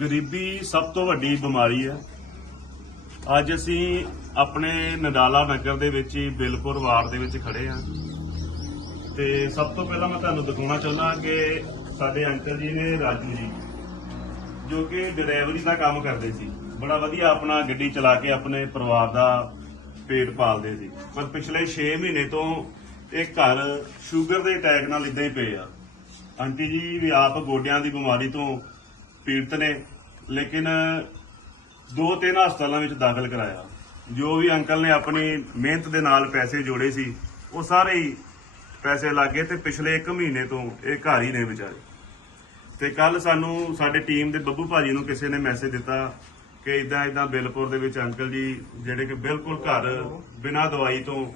ਗਰੀਬੀ ਸਭ ਤੋਂ ਵੱਡੀ ਬਿਮਾਰੀ ਹੈ। ਅੱਜ ਅਸੀਂ ਆਪਣੇ ਨਡਾਲਾ ਨਗਰ ਦੇ ਵਿੱਚ ਹੀ ਬਿਲਪੁਰ ਵਾਰਡ ਦੇ ਵਿੱਚ ਖੜੇ ਹਾਂ। ਤੇ ਸਭ ਤੋਂ ਪਹਿਲਾਂ ਮੈਂ ਤੁਹਾਨੂੰ ਦਿਖਾਉਣਾ ਚਾਹੁੰਦਾ ਕਿ ਸਾਡੇ ਅੰਕਲ ਜੀ ਨੇ ਰਾਜੂ ਜੀ, ਜੋ ਕਿ ਡਰਾਈਵਰੀ ਦਾ ਕੰਮ ਕਰਦੇ ਸੀ। ਬੜਾ ਵਧੀਆ ਆਪਣਾ ਗੱਡੀ ਚਲਾ ਕੇ ਆਪਣੇ ਪਰਿਵਾਰ ਦਾ ਪੇਟ ਪਾਲਦੇ ਸੀ। ਪਰ ਪਿਛਲੇ 6 ਮਹੀਨੇ ਤੋਂ ਇਹ ਘਰ ਸ਼ੂਗਰ ਦੇ ਅਟੈਕ ਨਾਲ ਇਦਾਂ ਹੀ ਪਏ ਆ। ਆਂਟੀ ਜੀ ਵੀ ਆਪ ਗੋਡਿਆਂ ਦੀ ਬਿਮਾਰੀ ਤੋਂ ਪੀੜਤ ਨੇ, ਲੇਕਿਨ ਦੋ ਤਿੰਨ ਹਸਪਤਾਲਾਂ ਵਿੱਚ ਦਾਖਲ ਕਰਾਇਆ। ਜੋ ਵੀ ਅੰਕਲ ਨੇ ਆਪਣੀ ਮਿਹਨਤ ਦੇ ਨਾਲ ਪੈਸੇ ਜੋੜੇ ਸੀ, ਉਹ ਸਾਰੇ ਹੀ ਪੈਸੇ ਲੱਗੇ ਤੇ ਪਿਛਲੇ 1 ਮਹੀਨੇ ਤੋਂ ਇਹ ਘਰ ਹੀ ਨੇ ਵਿਚਾਰੇ। ਤੇ ਕੱਲ ਸਾਨੂੰ ਸਾਡੇ ਟੀਮ ਦੇ ਬੱਬੂ ਭਾਜੀ ਨੂੰ ਕਿਸੇ ਨੇ ਮੈਸੇਜ ਦਿੱਤਾ ਕਿ ਇਦਾਂ ਇਦਾਂ ਬਿਲਪੁਰ ਦੇ ਵਿੱਚ ਅੰਕਲ ਜੀ, ਜਿਹੜੇ ਕਿ ਬਿਲਕੁਲ ਘਰ ਬਿਨਾਂ ਦਵਾਈ ਤੋਂ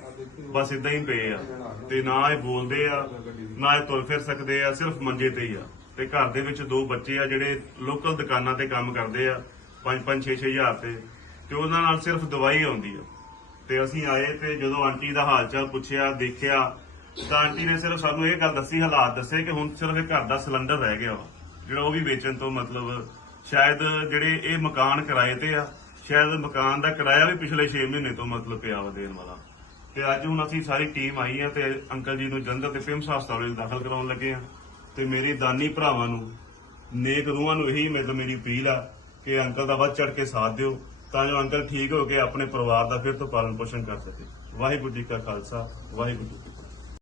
ਬਸ ਇਦਾਂ ਹੀ ਪਏ ਆ। ਤੇ ਨਾ ਇਹ ਬੋਲਦੇ ਆ, ਨਾ ਇਹ ਤੁਰ ਫਿਰ ਸਕਦੇ ਆ, ਸਿਰਫ ਮੰਜੇ ਤੇ ਹੀ ਆ। ਤੇ ਘਰ ਦੇ ਵਿੱਚ ਦੋ ਬੱਚੇ ਆ ਜਿਹੜੇ ਲੋਕਲ ਦੁਕਾਨਾਂ ਤੇ ਕੰਮ ਕਰਦੇ ਆ 5-5 6-6 ਹਜ਼ਾਰ ਤੇ। ਤੇ ਉਹਨਾਂ ਨਾਲ ਸਿਰਫ ਦਵਾਈ ਆਉਂਦੀ ਆ। ਤੇ ਅਸੀਂ ਆਏ ਤੇ ਜਦੋਂ ਆਂਟੀ ਦਾ ਹਾਲ ਚਾਲ ਪੁੱਛਿਆ, ਦੇਖਿਆ, ਤਾਂ ਆਂਟੀ ਨੇ ਸਿਰਫ ਸਾਨੂੰ ਇਹ ਗੱਲ ਦੱਸੀ, ਹਾਲਾਤ ਦੱਸੇ ਕਿ ਹੁਣ ਸਿਰਫ ਇਹ ਘਰ ਦਾ ਸਿਲੰਡਰ ਰਹਿ ਗਿਆ ਵਾ, ਜਿਹੜਾ ਉਹ ਵੀ ਵੇਚਣ ਤੋਂ ਮਤਲਬ ਸ਼ਾਇਦ ਜਿਹੜੇ ਇਹ ਮਕਾਨ ਕਿਰਾਏ ਤੇ ਆ, ਸ਼ਾਇਦ ਮਕਾਨ ਦਾ ਕਿਰਾਇਆ ਵੀ ਪਿਛਲੇ 6 ਮਹੀਨੇ ਤੋਂ ਮਤਲਬ ਪਿਆ ਵਾ ਦੇਣ ਵਾਲਾ। ਤੇ ਅੱਜ ਹੁਣ ਅਸੀਂ ਸਾਰੀ ਟੀਮ ਆਈ ਆ ਤੇ ਅੰਕਲ ਜੀ ਨੂੰ ਜਲੰਧਰ ਤੇ ਪਿੰਮਸ ਹਸਪਤਾਲ ਵਿੱਚ ਦਾਖਲ ਕਰਾਉਣ ਲੱਗੇ ਆ। ਤੇ ਮੇਰੀ ਦਾਨੀ ਭਰਾਵਾਂ ਨੂੰ, ਨੇਕ ਰੂਹਾਂ ਨੂੰ ਇਹੀ ਮਤਲਬ ਮੇਰੀ ਅਪੀਲ ਆ ਕਿ ਅੰਕਲ ਦਾ ਵੱਧ ਚੜ ਕੇ ਸਾਥ ਦਿਓ, ਤਾਂ ਜੋ ਅੰਕਲ ਠੀਕ ਹੋ ਕੇ ਆਪਣੇ ਪਰਿਵਾਰ ਦਾ ਫਿਰ ਤੋਂ ਪਾਲਣ ਪੋਸ਼ਣ ਕਰ ਸਕੇ। ਵਾਹਿਗੁਰੂ ਜੀ ਕਾ ਖਾਲਸਾ, ਵਾਹਿਗੁਰੂ ਜੀ